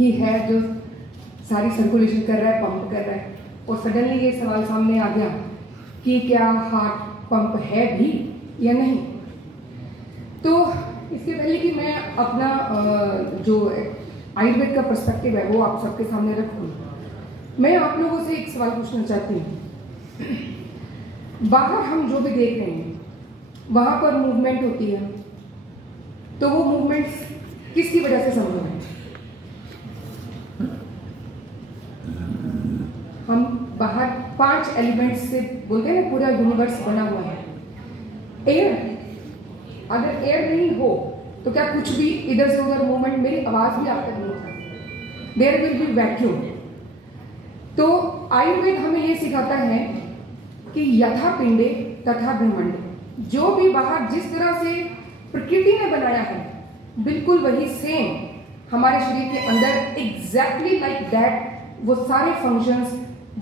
ही है जो सारी सर्कुलेशन कर रहा है, पंप कर रहा है, और सडनली ये सवाल सामने आ गया कि क्या हार्ट पंप है भी या नहीं। तो इसके पहले कि मैं अपना जो आयुर्वेद का पर्सपेक्टिव है वो आप सबके सामने रखूं, मैं आप लोगों से एक सवाल पूछना चाहती हूँ। बाहर हम जो भी देख रहे हैं वहां पर मूवमेंट होती है, तो वो मूवमेंट्स किसकी वजह से संभव है? हम बाहर 5 एलिमेंट्स से बोलते हैं ना, पूरा यूनिवर्स बना हुआ है। एयर, अगर एयर नहीं हो तो क्या कुछ भी इधर से उधर मूवमेंट, मेरी आवाज भी आप तक नहीं जाती, देयर विल बी वैक्यूम। तो आयुर्वेद हमें ये सिखाता है कि यथा पिंडे तथा ब्रह्मांडे, जो भी बाहर जिस तरह से प्रकृति ने बनाया है बिल्कुल वही सेम हमारे शरीर के अंदर एग्जैक्टली लाइक दैट वो सारे फंक्शंस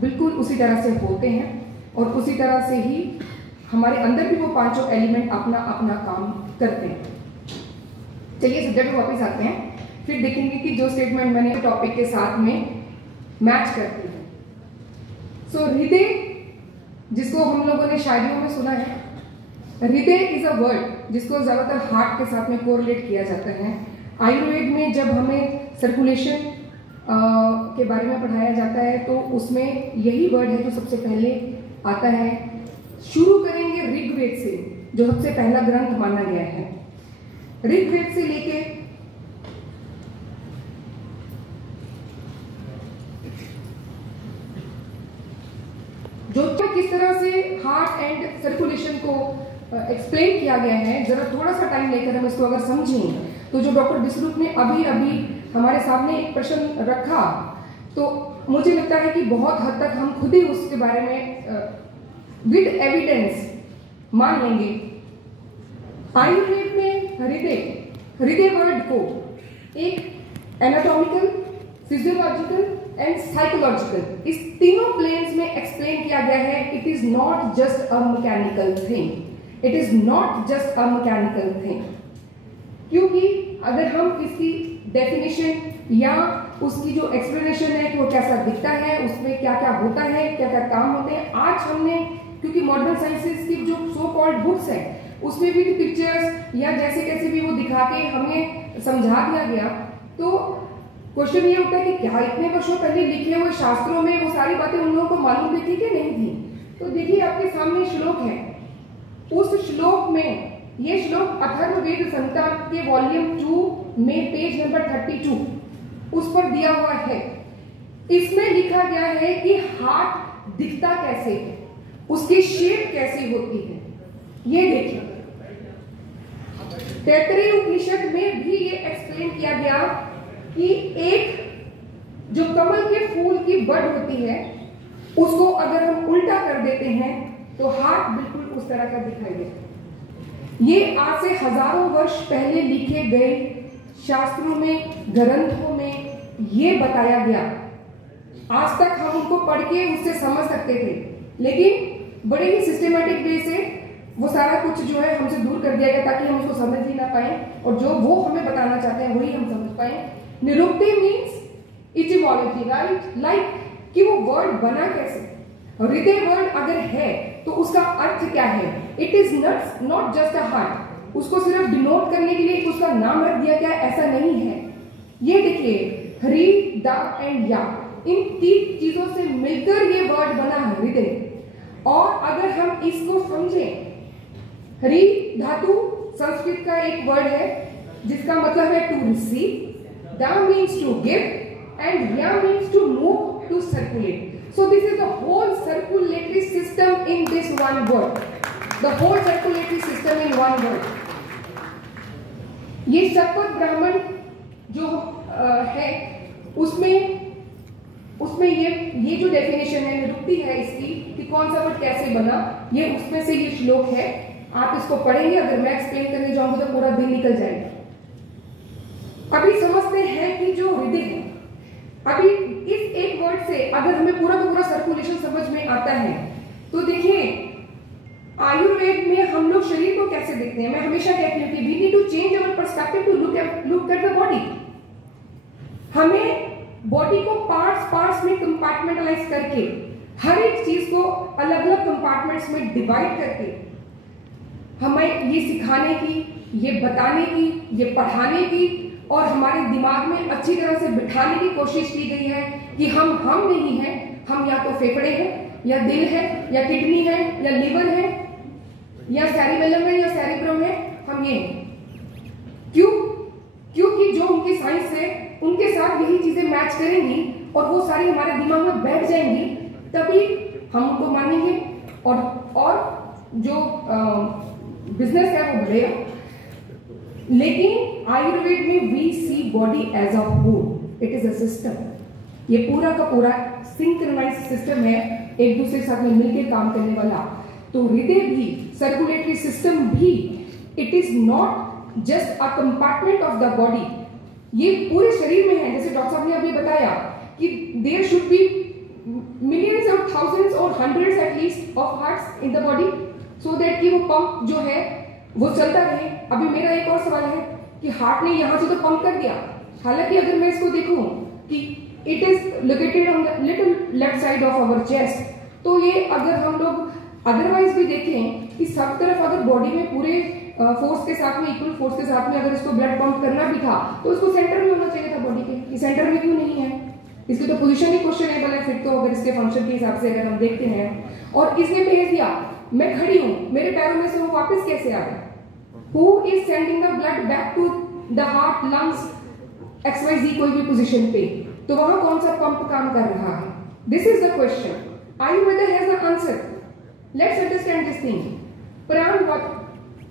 बिल्कुल उसी तरह से होते हैं, और उसी तरह से ही हमारे अंदर भी वो 5 एलिमेंट अपना अपना काम करते हैं। चलिए सब्जेक्ट पे वापस आते हैं, फिर देखेंगे कि जो स्टेटमेंट मैंने टॉपिक के साथ में मैच करती है। सो हृदय, जिसको हम लोगों ने शायरियों में सुना है, हृदय इज अ वर्ड जिसको ज्यादातर हार्ट के साथ में कोरिलेट किया जाता है। आयुर्वेद में जब हमें सर्कुलेशन के बारे में पढ़ाया जाता है तो उसमें यही वर्ड है जो सबसे पहले आता है। शुरू करेंगे ऋग्वेद से, जो सबसे पहला ग्रंथ माना गया है। ऋग्वेद से लेके जो किस तरह से हार्ट एंड सर्कुलेशन को एक्सप्लेन किया गया है, जरा थोड़ा सा टाइम लेकर हम इसको अगर समझें तो जो डॉक्टर बिस्रूप ने अभी हमारे सामने एक प्रश्न रखा, तो मुझे लगता है कि बहुत हद तक हम खुद ही उसके बारे में विद एविडेंस मान लेंगे। आयुर्वेद में हृदय वर्ड को एक एनाटॉमिकल, फिजियोलॉजिकल एंड साइकोलॉजिकल, इस तीनों प्लेन्स में एक्सप्लेन किया गया है। It is not just a mechanical thing, it is not just a mechanical thing. क्योंकि अगर हम इसकी डेफिनेशन या उसकी जो एक्सप्लेनेशन है कि वो कैसा दिखता है, उसमें क्या क्या होता है, क्या क्या काम होते हैं, आज हमने क्योंकि मॉडर्न साइंसेस की जो सो कॉल्ड बुक्स है उसमें भी पिक्चर्स या जैसे कैसे भी वो दिखा के हमें समझा दिया गया, तो क्वेश्चन ये होता है कि क्या इतने वर्षों पहले लिखे हुए शास्त्रों में वो सारी बातें उन लोगों को मालूम भी थी कि नहीं थी? तो देखिए आपके सामने श्लोक है, उस श्लोक में, ये श्लोक अथर्ववेद संहिता के वॉल्यूम 2 में पेज नंबर 32 उस पर दिया हुआ है। इसमें लिखा गया है कि हार्ट दिखता कैसे है, उसकी शेप कैसी होती है। ये देखिए तैत्तरीय उपनिषद में भी ये एक्सप्लेन किया गया कि एक जो कमल के फूल की बड होती है उसको अगर हम उल्टा कर देते हैं तो हार्ट बिल्कुल उस तरह का दिखाई देता है। ये आज से हजारों वर्ष पहले लिखे गए शास्त्रों में, ग्रंथों में ये बताया गया। आज तक हम उनको पढ़ के उससे समझ सकते थे, लेकिन बड़े ही सिस्टमेटिक वे से वो सारा कुछ जो है हमसे दूर कर दिया गया ताकि हम उसको समझ ही ना पाए, और जो वो हमें बताना चाहते हैं वही हम समझ पाए। निरुक्ति मीन्स इटिमोलॉजी, राइट, लाइक कि वो वर्ड बना कैसे। हृदय वर्ड अगर है तो उसका अर्थ क्या है? It is not just a heart, उसको सिर्फ डिनोट करने के लिए उसका नाम रख दिया गया, ऐसा नहीं है। ये देखिए हरि, द एंड या, इन 3 चीजों से मिलकर ये वर्ड बना है हृदय। और अगर हम इसको समझें, हरि धातु संस्कृत का एक वर्ड है जिसका मतलब है to receive, the means to give and या means to move, to circulate. So this is the whole circulatory system in this one word. The whole circulatory system in one word. ये शतपथ ब्राह्मण जो है उसमें ये जो डेफिनेशन है, निरुक्ति है इसकी कि कौन सा वर्ड कैसे बना, ये उसमें से ये श्लोक है। आप इसको पढ़ेंगे, अगर मैं एक्सप्लेन करने जाऊंगा तो पूरा दिन निकल जाएगा। अभी समझते हैं कि जो हृदय है, अभी इस एक वर्ड से अगर हमें पूरा का पूरा सर्कुलेशन समझ में आता है तो देखिए आयुर्वेद में हम लोग शरीर को कैसे देखते हैं। मैं हमेशा कहती हूँ कि we need to change our perspective to look at the body. हमें बॉडी को पार्ट्स में कंपार्टमेंटलाइज करके हर एक चीज को अलग अलग कंपार्टमेंट्स में डिवाइड करके हमें ये सिखाने की, ये बताने की, ये पढ़ाने की और हमारे दिमाग में अच्छी तरह से बिठाने की कोशिश की गई है कि हम नहीं हैं, हम या तो फेफड़े हैं या दिल है या किडनी है या लिवर है या सेरिबेलम है या सेरिब्रम है, हम ये हैं। क्योंकि जो उनकी साइंस है उनके साथ यही चीजें मैच करेंगी और वो सारी हमारे दिमाग में बैठ जाएंगी, तभी हम उनको मानेंगे और जो बिजनेस है वो बढ़ेगा। लेकिन आयुर्वेद में we see body as a whole, it is a system. ये पूरा का पूरा सिंक्रोनाइज सिस्टम है, एक दूसरे के साथ में मिलकर काम करने वाला। तो हृदय भी, सर्कुलेटरी सिस्टम भी, it is not just a compartment of the body, ये पूरे शरीर में है। जैसे डॉक्टर साहब ने अभी बताया कि देयर शुड बी मिलियंस और थाउजेंड्स और hundreds at least of hearts in the body, so that कि वो पंप जो है वो चलता रहे। अभी मेरा एक और सवाल है कि हार्ट ने यहां से तो पंप कर दिया, हालांकि अगर मैं इसको देखूं कि it is located on the little left side of our chest, तो ये अगर हम लोग अदरवाइज भी देखें कि सब तरफ अगर बॉडी में पूरे फोर्स के साथ में, इक्वल फोर्स के साथ में अगर इसको ब्लड पंप करना भी था तो इसको सेंटर में होना चाहिए था बॉडी के, ये सेंटर में क्यों नहीं है? इसकी तो पोजीशन ही क्वेश्चनेबल है फिर तो, अगर इसके फंक्शन के हिसाब से अगर हम देखते हैं। और इसने भेज दिया, मैं खड़ी हूं, मेरे पैरों में से वो वापस कैसे आ गया? Who is sending the blood back to the heart, lungs, XYZ कोई भी पोजीशन पे, तो वहां कौन सा पंप काम कर रहा है? This is the question. Ayurveda has the answer. Let's understand this thing.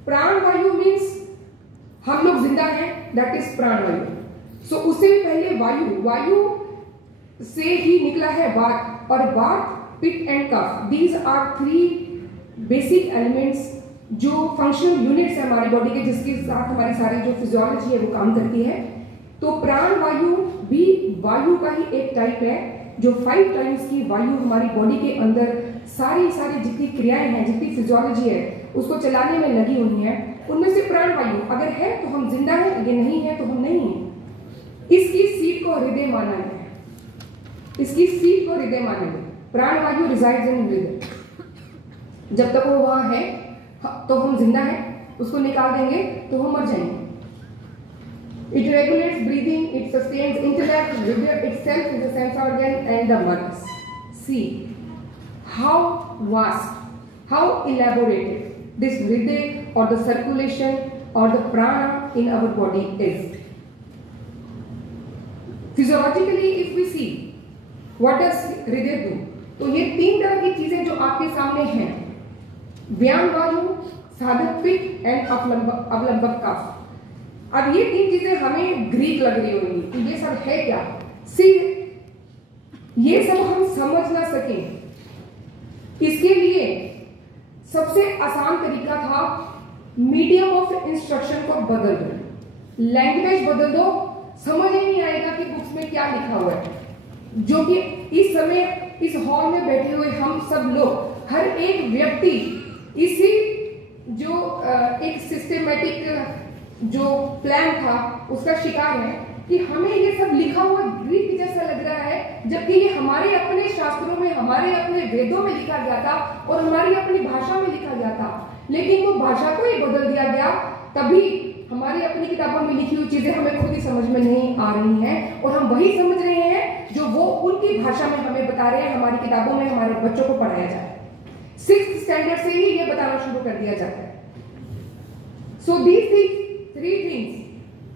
प्राण वायु मीन्स हम लोग जिंदा हैं, दैट इज प्राण वायु। सो उससे पहले वायु से ही निकला है वात, और vata, pitta and kapha, these are 3 basic elements जो फंक्शनल यूनिट्स है हमारी बॉडी के, जिसके साथ हमारी सारी जो फिजियोलॉजी है वो काम करती है। तो प्राण वायु भी वायु का ही एक टाइप है, जो 5 टाइम्स की वायु हमारी बॉडी के अंदर सारी जितनी क्रियाएं हैं, जितनी फिजियोलॉजी है उसको चलाने में लगी हुई है। उनमें से प्राण वायु अगर है तो हम जिंदा हैं, अगर नहीं है तो हम नहीं हैं। इसकी सीट को हृदय माना गया है, इसकी सीट को हृदय माना गया। प्राण वायु रिजाइड्स इन हृदय, जब तक वो वहां है तो हम जिंदा हैं, उसको निकाल देंगे तो हम मर जाएंगे। It regulates breathing, it sustains intellect, hridaya itself is a sense organ and the lungs. See how vast, how elaborated this hridaya or the circulation or the prana in our body is. Physiologically if we see, what does hridaya do? तो ये 3 तरह की चीजें जो आपके सामने हैं, व्यान वायु, साधक पित्त एंड अवलंबक कफ। अब ये 3 चीजें हमें ग्रीक लग रही होंगी कि ये सब है क्या? सी, ये सब हम समझ ना सकें, इसके लिए सबसे आसान तरीका था मीडियम ऑफ इंस्ट्रक्शन को बदल दो, लैंग्वेज बदल दो, समझ ही नहीं आएगा कि बुक्स में क्या लिखा हुआ है। जो कि इस समय इस हॉल में बैठे हुए हम सब लोग, हर एक व्यक्ति इसी जो एक सिस्टमेटिक जो प्लान था उसका शिकार है कि हमें ये सब लिखा हुआ ग्रीक जैसा लग रहा है, जबकि ये हमारे अपने शास्त्रों में, हमारे अपने वेदों में लिखा गया था और हमारी अपनी भाषा में लिखा गया था। लेकिन वो भाषा को ही बदल दिया गया, तभी हमारी अपनी किताबों में लिखी हुई चीजें हमें खुद ही समझ में नहीं आ रही हैं और हम वही समझ रहे हैं जो वो उनकी भाषा में हमें बता रहे हैं, हमारी किताबों में हमारे बच्चों को पढ़ाया जाए। 6th स्टैंडर्ड से ही ये बताना शुरू कर दिया जाता है। सो दीज 3 थिंग्स,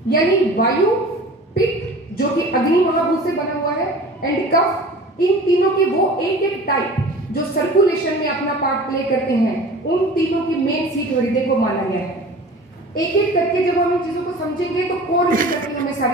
यानी वायु, पित्त जो कि अग्नि महाभूत से बना हुआ है, एंड कफ, इन तीनों के वो एक टाइप जो सर्कुलेशन में अपना पार्ट प्ले करते हैं, उन तीनों की मेन सीट हृदय को माना गया है। एक एक करके जब हम इन चीजों को समझेंगे तो कोड करके हमें सारी